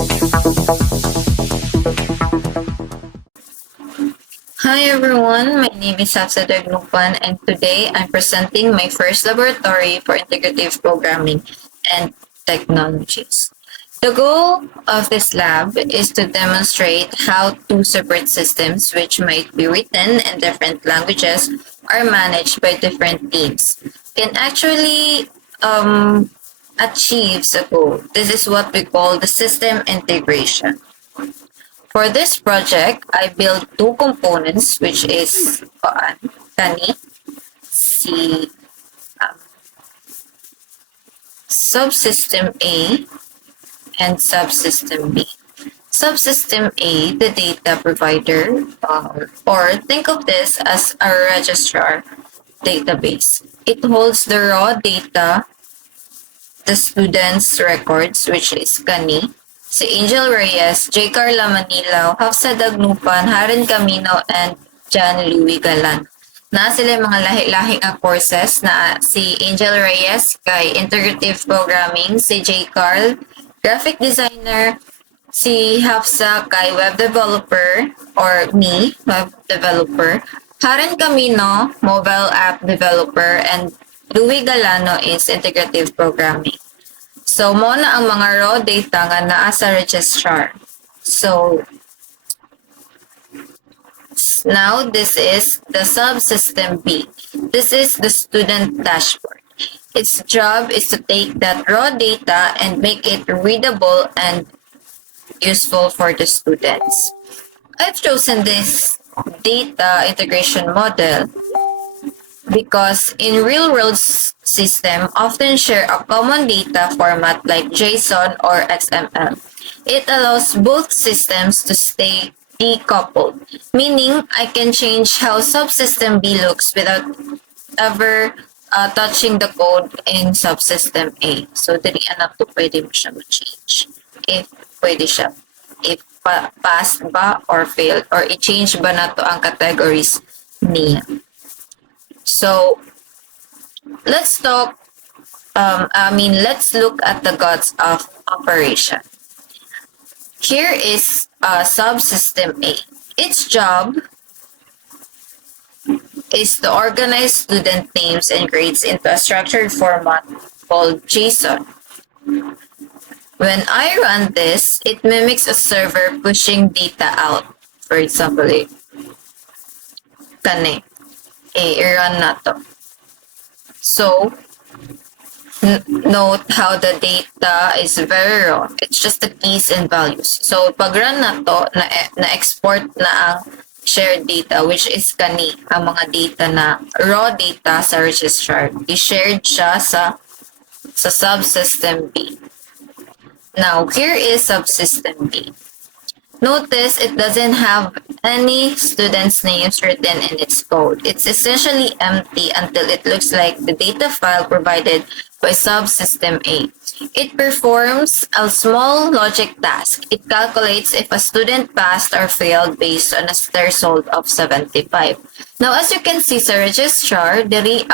Hi everyone, my name is Subsystem A and today I'm presenting my first laboratory for integrative programming and technologies. The goal of this lab is to demonstrate how two separate systems, which might be written in different languages or managed by different teams, can actually achieve the goal. This is what we call the system integration. For this project, I built two components, which is kani, si Subsystem A and Subsystem B. Subsystem A, the data provider, or think of this as a registrar database. It holds the raw data, the students' records, which is kani, si Angel Reyes, Jcarl Lamanilao, Hafsa Dagnupan, Harin Camino, and John Louis Galan. Na sila mga lahi-lahi nga courses na si Angel Reyes kay Integrative Programming, si Jcarl, Graphic Designer, si Hafsa kay Web Developer, or me, Web Developer, Harin Camino, Mobile App Developer, and Louis Galano is Integrative Programming. So, mo na ang mga raw data nga naa sa registrar. So, now this is the Subsystem B. This is the student dashboard. Its job is to take that raw data and make it readable and useful for the students. I've chosen this data integration model because in real-world system often share a common data format like JSON or XML. It allows both systems to stay decoupled, meaning I can change how Subsystem B looks without ever touching the code in Subsystem A. So, diri anak to pwede mo siya ma-change. If pwede siya. If passed ba or failed, or i-change ba na to ang categories niya. So, let's look at the guts of operation. Here is Subsystem A. Its job is to organize student names and grades into a structured format called JSON. When I run this, it mimics a server pushing data out. For example, kani. I-run na to. So, note how the data is very raw. It's just the keys and values. So, pag run na to, na-export na ang shared data, which is kani, ang mga data na raw data sa registrar. I-shared siya sa Subsystem B. Now, here is Subsystem B. Notice it doesn't have any students' names written in its code. It's essentially empty until it looks like the data file provided by Subsystem A. It performs a small logic task. It calculates if a student passed or failed based on a threshold of 75. Now, as you can see sa registrar, diri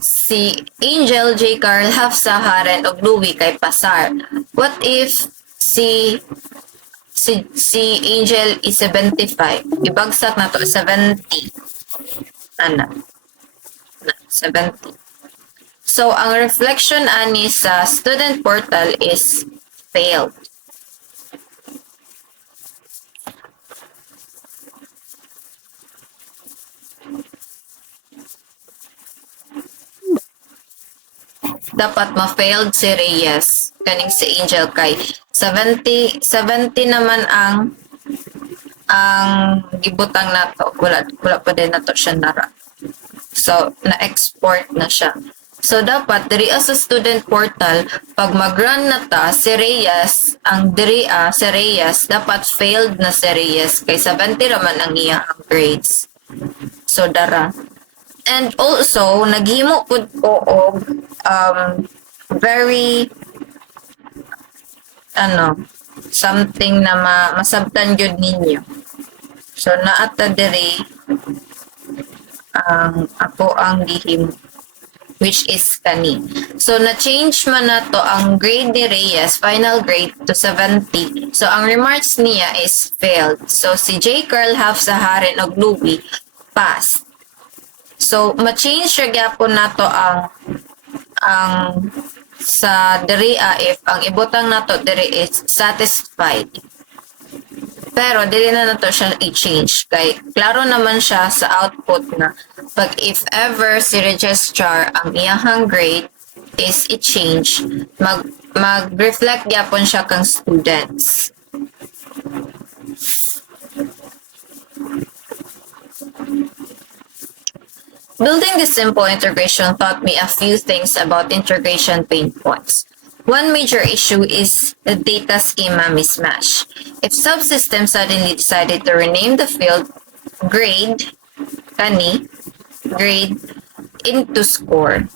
si Angel, Jcarl, Hafsa, Haren, og Louie kay pasar. What if si Angel is 75. Ibagsak na to 70. 70. So, ang reflection ani sa student portal is failed. Dapat ma-failed si Reyes. Kaning si Angel kay 70 naman ang gibutang nato. Wala pa din nato siya nara. So, na-export na siya. So, dapat diri sa student portal, pag mag-run na ta, si Reyes, si Reyes, dapat failed na si Reyes kay 70 naman ang iyang grades. So, dara. And also, naghimo pud ko og very something na masabtan yun ninyo. So, naata diri ako ang gihimo. which is kani. So, na-change man na to ang grade ni Reyes, final grade to 70. So, ang remarks niya is failed. So, si Jcarl, half sa Harin og Louie, passed. So, ma-change siya gyapon na to ang sa diri if ang ibutang nato diri is satisfied. Pero dili na nato siya i-change kay klaro naman siya sa output na pag if ever si Registrar ang iyahang grade is i-change, mag-reflect gyapon siya kang students. Building this simple integration taught me a few things about integration pain points. One major issue is the data schema mismatch. If Subsystem suddenly decided to rename the field grade, grade into score,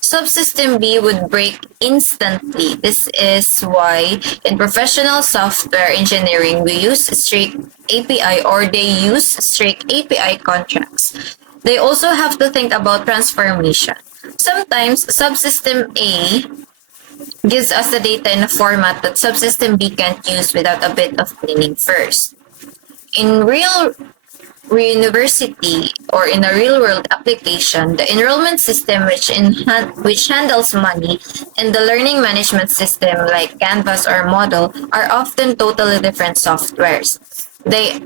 Subsystem B would break instantly. This is why in professional software engineering, we use strict API or they use strict API contracts. They also have to think about transformation. Sometimes Subsystem A gives us the data in a format that Subsystem B can't use without a bit of cleaning first. In real university or in a real-world application, the enrollment system which handles money and the learning management system like Canvas or Moodle are often totally different softwares. They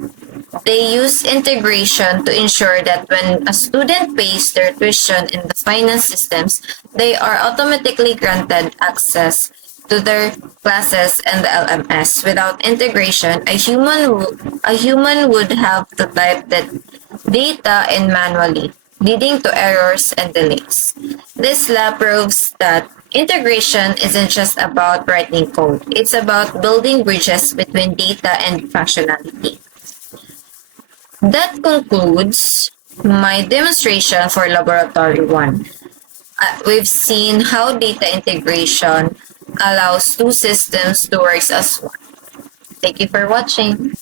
use integration to ensure that when a student pays their tuition in the finance systems, they are automatically granted access to their classes and the LMS. Without integration, a human would have to type the data in manually, leading to errors and delays. This lab proves that integration isn't just about writing code. It's about building bridges between data and functionality. That concludes my demonstration for Laboratory 1. We've seen how data integration allows two systems to work as one. Thank you for watching.